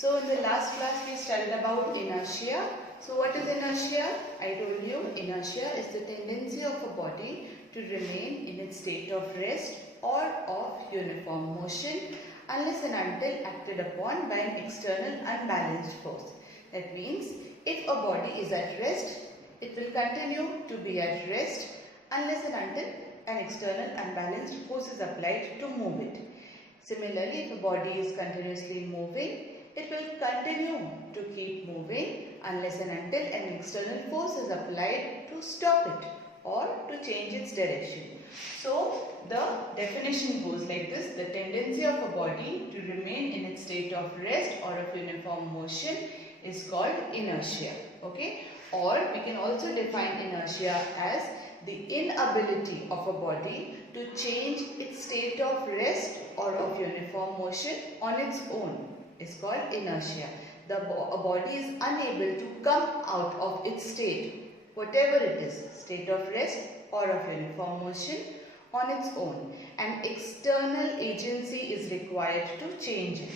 So in the last class we studied about inertia. So what is inertia? I told you inertia is the tendency of a body to remain in its state of rest or of uniform motion unless and until acted upon by an external unbalanced force. That means if a body is at rest, it will continue to be at rest unless and until an external unbalanced force is applied to move it. Similarly, if a body is continuously moving, it will continue to keep moving unless and until an external force is applied to stop it or to change its direction. So, the definition goes like this: the tendency of a body to remain in its state of rest or of uniform motion is called inertia. Okay? Or we can also define inertia as the inability of a body to change its state of rest or of uniform motion on its own is called inertia. A body is unable to come out of its state, whatever it is, state of rest or of uniform motion on its own. An external agency is required to change it.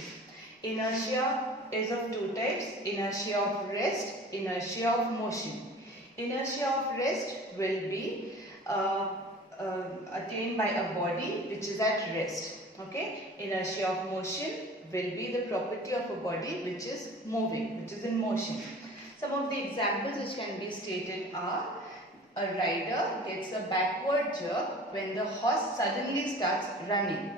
Inertia is of two types: inertia of rest, inertia of motion. Inertia of rest will be attained by a body which is at rest. Okay? Inertia of motion will be the property of a body which is moving, which is in motion. Some of the examples which can be stated are: a rider gets a backward jerk when the horse suddenly starts running.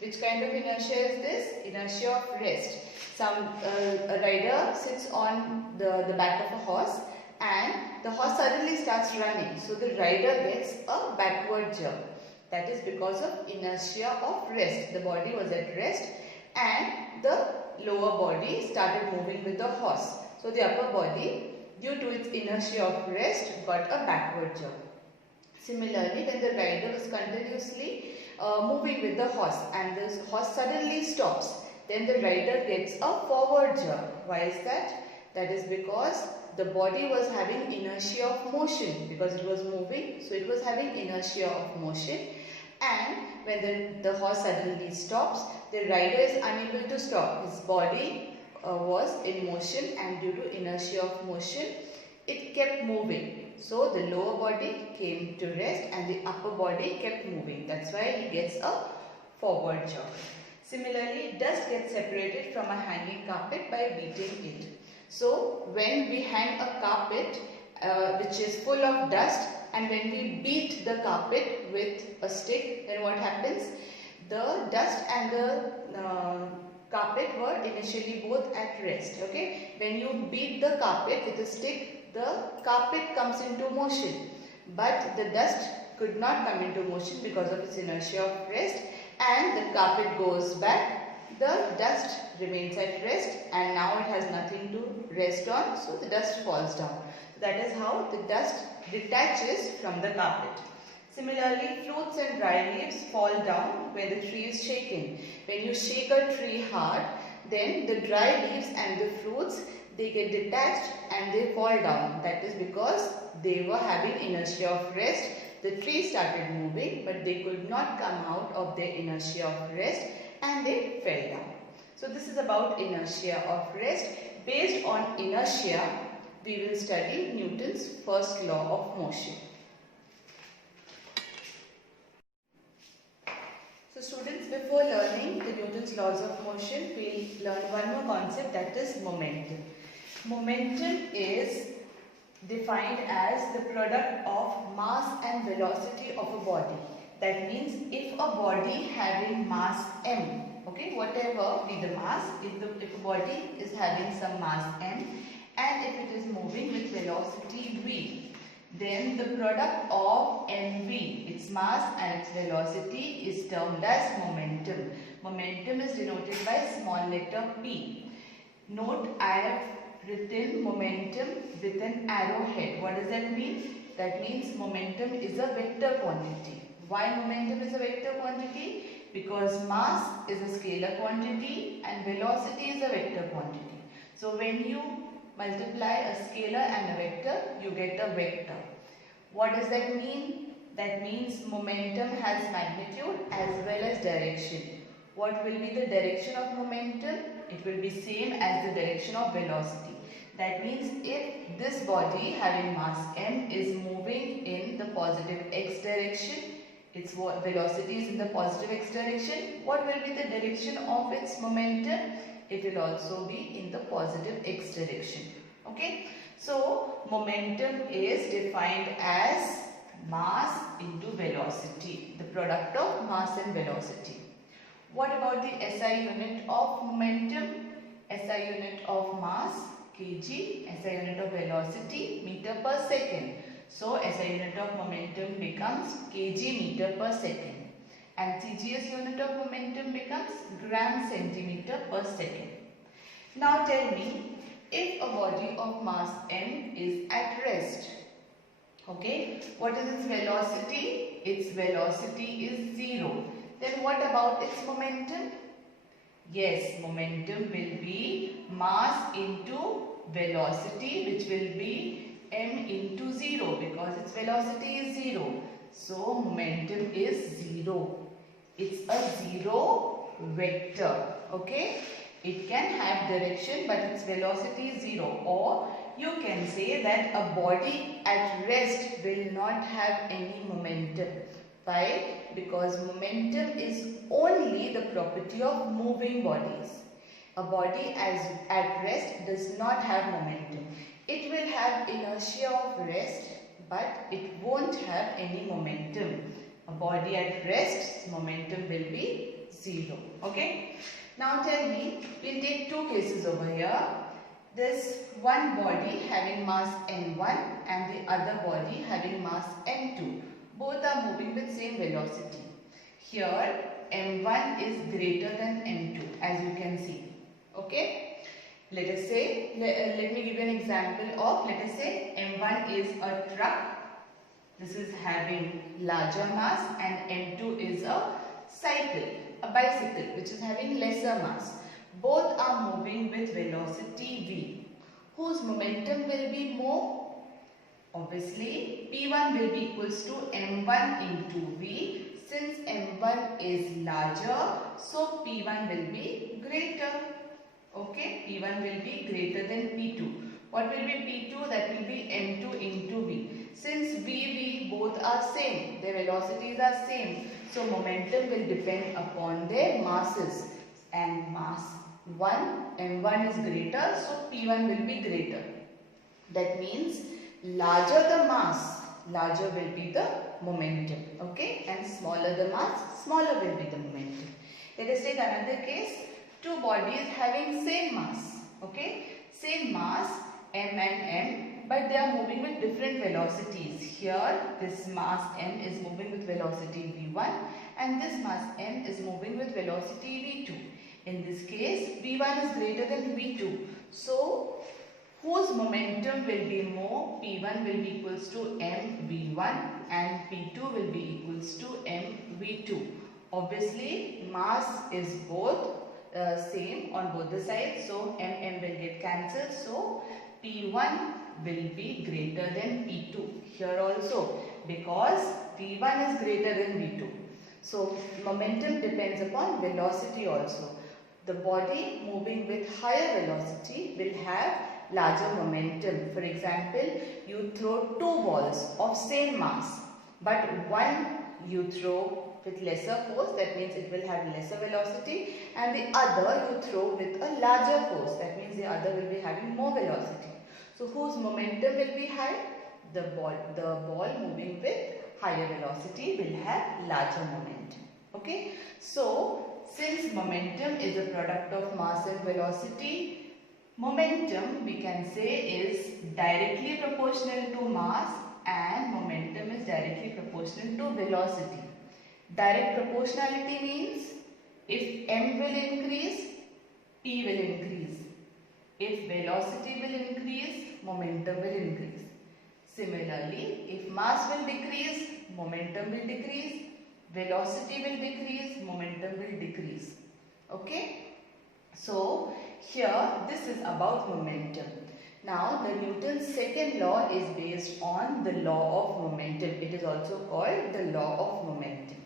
Which kind of inertia is this? Inertia of rest. A rider sits on the back of a horse and the horse suddenly starts running. So the rider gets a backward jerk. That is because of inertia of rest. The body was at rest and the lower body started moving with the horse. So the upper body, due to its inertia of rest, got a backward jerk. Similarly, when the rider was continuously moving with the horse and the horse suddenly stops, then the rider gets a forward jerk. Why is that? That is because the body was having inertia of motion, because it was moving, so it was having inertia of motion, and when the horse suddenly stops, the rider is unable to stop. His body was in motion, and due to inertia of motion, it kept moving. So the lower body came to rest and the upper body kept moving. That's why he gets a forward jerk. Similarly, dust gets separated from a hanging carpet by beating it. So when we hang a carpet which is full of dust, and when we beat the carpet with a stick, then what happens? The dust and the carpet were initially both at rest. Okay? When you beat the carpet with a stick, the carpet comes into motion, but the dust could not come into motion because of its inertia of rest, and the carpet goes back. The dust remains at rest and now it has nothing to rest on, so the dust falls down. So that is how the dust detaches from the carpet. Similarly, fruits and dry leaves fall down when the tree is shaken. When you shake a tree hard, then the dry leaves and the fruits, they get detached and they fall down. That is because they were having inertia of rest. The tree started moving, but they could not come out of their inertia of rest and they fell down. So this is about inertia of rest. Based on inertia, we will study Newton's first law of motion. So students, before learning the Newton's laws of motion, we will learn one more concept, that is momentum. Momentum is defined as the product of mass and velocity of a body. That means if a body having mass m, okay, whatever be the mass, if a body is having some mass m and if it is moving with velocity v, then the product of mv, its mass and its velocity, is termed as momentum. Momentum is denoted by small letter p. Note, I have written momentum with an arrowhead. What does that mean? That means momentum is a vector quantity. Why momentum is a vector quantity? Because mass is a scalar quantity and velocity is a vector quantity. So when you multiply a scalar and a vector, you get a vector. What does that mean? That means momentum has magnitude as well as direction. What will be the direction of momentum? It will be same as the direction of velocity. That means if this body having mass m is moving in the positive x direction, its velocity is in the positive x direction, what will be the direction of its momentum? It will also be in the positive x direction. Okay. So momentum is defined as mass into velocity, the product of mass and velocity. What about the SI unit of momentum? SI unit of mass, kg, SI unit of velocity, meter per second. So SI unit of momentum becomes kg meter per second. And CGS unit of momentum becomes gram centimeter per second. Now tell me, if a body of mass m is at rest, okay, what is its velocity? Its velocity is 0. Then what about its momentum? Yes, momentum will be mass into velocity, which will be m into 0 because its velocity is 0. So momentum is 0. It's a 0 vector. Okay. It can have direction but its velocity is 0. Or you can say that a body at rest will not have any momentum. Why? Because momentum is only the property of moving bodies. A body at rest does not have momentum. It will have inertia of rest, but it won't have any momentum. A body at rest, momentum will be 0. Okay? Now tell me, we'll take two cases over here. This one body having mass m1 and the other body having mass m2. Both are moving with same velocity. Here m1 is greater than m2 as you can see. Okay. Let us say, let me give you an example of, let us say m1 is a truck. This is having larger mass and m2 is a cycle, a bicycle which is having lesser mass. Both are moving with velocity v. Whose momentum will be more? Obviously, P1 will be equals to m1 into v. Since m1 is larger, so P1 will be greater. Okay, P1 will be greater than P2. What will be P2? That will be m2 into v. Since v both are same, their velocities are same. So momentum will depend upon their masses. And mass 1, m1 is greater, so P1 will be greater. That means larger the mass, larger will be the momentum. Okay, and smaller the mass, smaller will be the momentum. Let us take another case. Two bodies having same mass. Okay, same mass m and m, but they are moving with different velocities. Here this mass m is moving with velocity v1 and this mass m is moving with velocity v2. In this case v1 is greater than v2. So whose momentum will be more? P1 will be equals to mv1 and P2 will be equals to mv2. Obviously mass is both same on both the sides, so mm will get cancelled, so P1 will be greater than P2 here also because V1 is greater than V2. So momentum depends upon velocity also. The body moving with higher velocity will have larger momentum. For example, you throw two balls of same mass, but one you throw with lesser force, that means it will have lesser velocity, and the other you throw with a larger force, that means the other will be having more velocity. So whose momentum will be high? The ball moving with higher velocity will have larger momentum. Okay, so since momentum is a product of mass and velocity, momentum we can say is directly proportional to mass and momentum is directly proportional to velocity. Direct proportionality means if m will increase, p will increase. If velocity will increase, momentum will increase. Similarly, if mass will decrease, momentum will decrease. Velocity will decrease, momentum will decrease. Okay? So, here this is about momentum. Now, the Newton's second law is based on the law of momentum. It is also called the law of momentum.